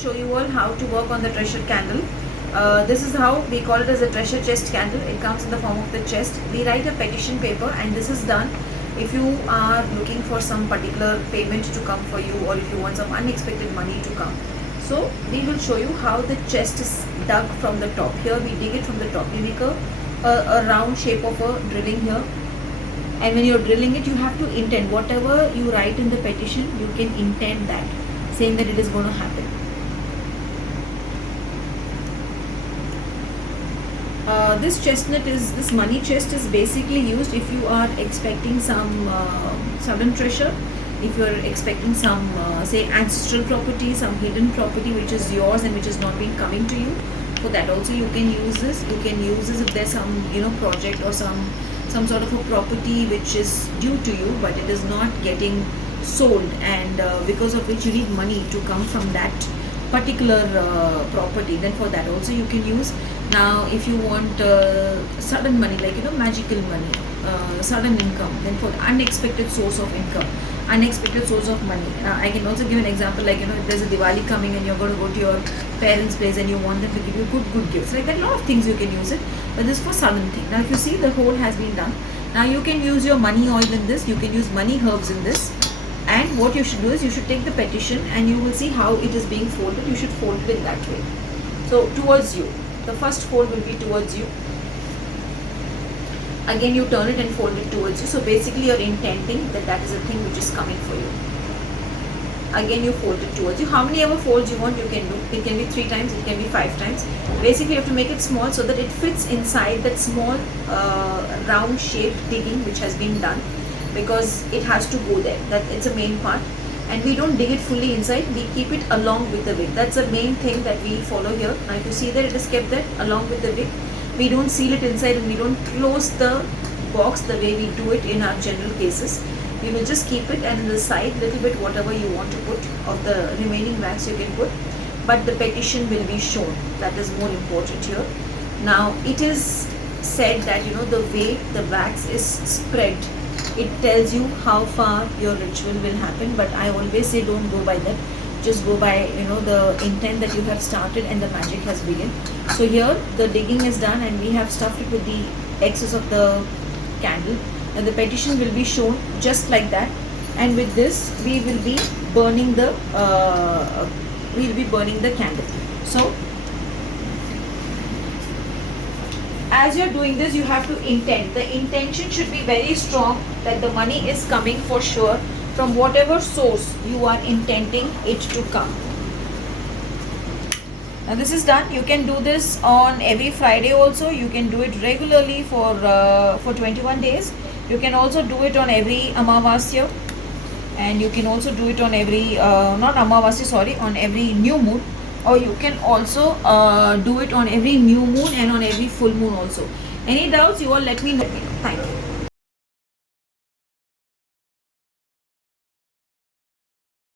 show you all how to work on the treasure candle. This is how we call it as a treasure chest candle. It comes in the form of the chest. We write a petition paper, and this is done if you are looking for some particular payment to come for you, or if you want some unexpected money to come. So we will show you how the chest is dug from the top. Here we dig it from the top. We make a round shape of a drilling here, and when you're drilling it, you have to intend whatever you write in the petition. You can intend that, saying that it is going to happen. This money chest is basically used if you are expecting some sudden treasure, if you are expecting some say ancestral property, some hidden property which is yours and which has not been coming to you. For that also you can use this. You can use this if there's some project or some sort of a property which is due to you but it is not getting sold, and because of which you need money to come from that particular property. Then for that also you can use. Now if you want sudden money, like magical money, sudden income, then for unexpected source of income, unexpected source of money, I can also give an example, like if there's a Diwali coming and you're going to go to your parents' place and you want them to give you good gifts, like that. A lot of things you can use it, but this is for sudden thing. Now if you see, the hole has been done. Now you can use your money oil in this, you can use money herbs in this. And what you should do is you should take the petition and you will see how it is being folded. You should fold it in that way. So towards you. The first fold will be towards you. Again you turn it and fold it towards you. So basically you're intending that that is a thing which is coming for you. Again you fold it towards you. How many ever folds you want you can do. It can be 3 times, it can be 5 times. Basically you have to make it small so that it fits inside that small round shaped digging which has been done, because it has to go there. That it's a main part, and we don't dig it fully inside. We keep it along with the wick. That's the main thing that we follow here. Now if you see that it is kept there along with the wick, we don't seal it inside and we don't close the box the way we do it in our general cases. We will just keep it, and in the side little bit whatever you want to put of the remaining wax you can put, but the petition will be shown. That is more important here. Now it is said that the way the wax is spread, it tells you how far your ritual will happen, but I always say don't go by that. Just go by the intent that you have started and the magic has begun. So here the digging is done and we have stuffed it with the excess of the candle, and the petition will be shown just like that. And with this we will be burning the candle. So as you're doing this, you have to intend. The intention should be very strong that the money is coming for sure from whatever source you are intending it to come. Now this is done. You can do this on every Friday also. You can do it regularly for 21 days. You can also do it on every Amavasya, and you can also do it on every not Amavasya, sorry, on every new moon. Or you can also do it on every new moon and on every full moon also. Any doubts, you all let me know. Thank you.